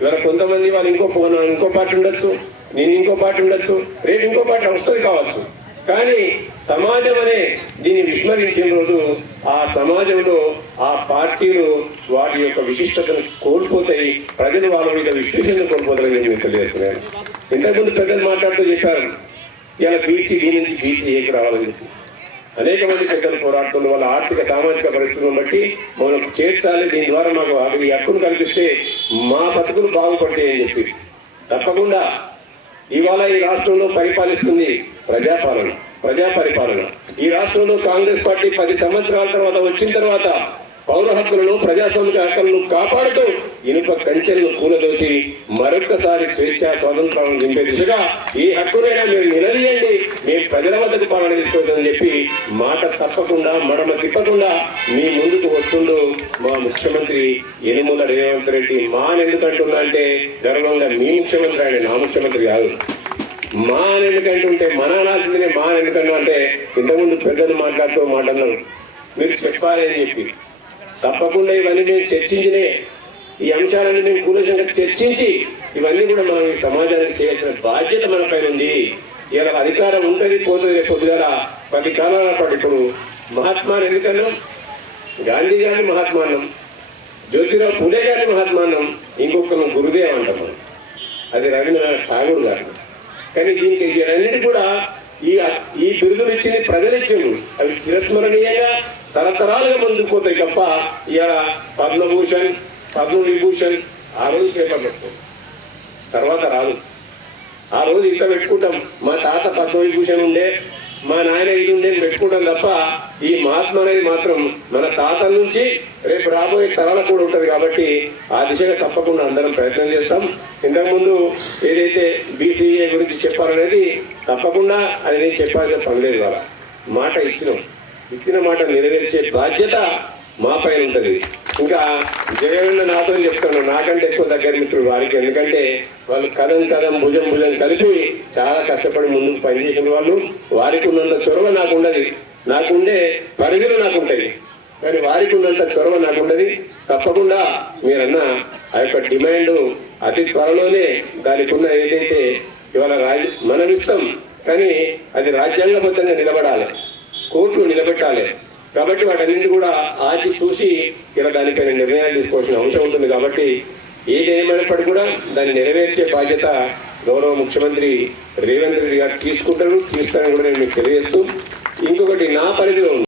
ఇవాళ కొంతమంది వాళ్ళు ఇంకో ఇంకో పార్టీ ఉండొచ్చు నేను ఇంకో పార్టీ ఉండొచ్చు రేపు ఇంకో పార్టీ వస్తుంది కావచ్చు. కానీ సమాజం అనే దీన్ని విస్మరించిన రోజు ఆ సమాజంలో ఆ పార్టీలు వాటి యొక్క విశిష్టతను కోల్పోతాయి ప్రజలు వాళ్ళ మీద విశ్లేషణ కోల్పోతారని నేను మీకు తెలియజేస్తున్నాను. ఇంతకుముందు పెద్దలు మాట్లాడుతూ చెప్పారు ఇలా బీసీ బీ నుంచి బీసీ ఏకి రావాలని చెప్పి. అనేక మంది పెద్దలు పోరాడుతున్న వాళ్ళ ఆర్థిక సామాజిక పరిస్థితులను బట్టి మనకు చేర్చాలి. దీని ద్వారా మాకు అది హక్కును కల్పిస్తే మా బతుకులు బాగుపడతాయి అని చెప్పి. తప్పకుండా ఇవాళ ఈ రాష్ట్రంలో పరిపాలిస్తుంది ప్రజాపాలన ప్రజా పరిపాలన ఈ రాష్ట్రంలో కాంగ్రెస్ పార్టీ పది సంవత్సరాల తర్వాత వచ్చిన తర్వాత పౌర హక్కులను ప్రజాస్వామిక హక్కులను కాపాడుతూ ఇనుప కంచెలను కూలదోసి మరొక్కసారి స్వేచ్ఛ స్వాతంత్రాలను నింపే దిశగా ఈ హక్కునైనా మీరు నిలదీయండి. మీ ప్రజల వద్దకు పాలన తీసుకొచ్చిందని చెప్పి మాట తప్పకుండా మడమ తిప్పకుండా మీ ముందుకు వస్తుండు మా ముఖ్యమంత్రి యనుమల రేవంత్ రెడ్డి. మా ఎందుకంటున్నా అంటే గర్వంగా మీ ముఖ్యమంత్రి ఆయన నా ముఖ్యమంత్రి కాదు. మా ఎందుకంటుంటే మన అనాల్సిందే మా అని ఎందుకన్నా అంటే ఇంతకుముందు పెద్దలు మాట్లాడుతూ మాటన్నారు మీరు చెప్పాలి అని చెప్పి. తప్పకుండా ఇవన్నీ నేను చర్చించినే. ఈ అంశాలన్నీ నేను కూలంగా చర్చించి ఇవన్నీ కూడా మనం ఈ సమాజానికి చేయాల్సిన బాధ్యత మన పైన ఉంది. ఇలా అధికారం ఉంటుంది పోతుంది రేపు పొద్దుగల పది కాలాల పాటు ఇప్పుడు మహాత్మా ఎందుకన్నాం? గాంధీ గారిని మహాత్మానం జ్యోతిరావు పులే గారిని మహాత్మానం ఇంకొకరు గురుదేవ్ అంటాం మనం. అది రవీంద్రనాథ్ ఠాగూర్ గారు. కానీ దీనికి ఇవన్నీ కూడా ఈ ఈ బిరుదులు ఇచ్చింది ప్రజలు అవి చిరస్మరణీయంగా తరతరాలుగా ముందుకు పోతాయి తప్ప ఇలా పద్మభూషణ్ పద్మవిభూషణ్ ఆ రోజు పేపర్ పెట్టుకో తర్వాత రాదు. ఆ రోజు ఇంత పెట్టుకుంటాం. మా తాత పద్మవిభూషణ్ ఉండే మా నాయన ఇది ఉండే పెట్టుకుంటాం తప్ప ఈ మహాత్మ అనేది మాత్రం మన తాతల నుంచి రేపు రాబోయే తరాలకు కూడా ఉంటుంది కాబట్టి ఆ దిశగా తప్పకుండా అందరం ప్రయత్నం చేస్తాం. ఇంతకుముందు ఏదైతే బీసీఏ గురించి చెప్పారనేది తప్పకుండా అది నేను చెప్పాల్సిన పని లేదు మాట ఇచ్చినాం. ఇచ్చిన మాట నెరవేర్చే బాధ్యత మా పైన ఉంటుంది. ఇంకా జగన్ నాతో చెప్తాను. నాకంటే ఎక్కువ దగ్గర మిత్రులు వారికి. ఎందుకంటే వాళ్ళు కథం కథం భుజం భుజం కలిపి చాలా కష్టపడి ముందుకు పనిచేసిన వాళ్ళు. వారికి ఉన్నంత చొరవ నాకు ఉండదు నాకుండే పరిధులు నాకు ఉంటాయి. కానీ వారికి ఉన్నంత చొరవ నాకు ఉండదు తప్పకుండా మీరన్న ఆ యొక్క డిమాండ్ అతి త్వరలోనే దానికి ఉన్న ఏదైతే ఇవాళ రాజ మనం ఇస్తాం కానీ అది రాజ్యాంగబద్ధంగా నిలబడాలి. కోర్టులు నిలబెట్టాలి. కాబట్టి వాటన్నింటి కూడా ఆచి చూసి ఇలా దానిపైన నిర్ణయాలు తీసుకోవాల్సిన అంశం ఉంటుంది కాబట్టి ఏది కూడా దాన్ని నెరవేర్చే బాధ్యత గౌరవ ముఖ్యమంత్రి రేవంత్ రెడ్డి గారు తీసుకుంటారు తీస్తారని కూడా నేను మీకు తెలియజేస్తూ ఇంకొకటి నా పరిధిలో ఉంది.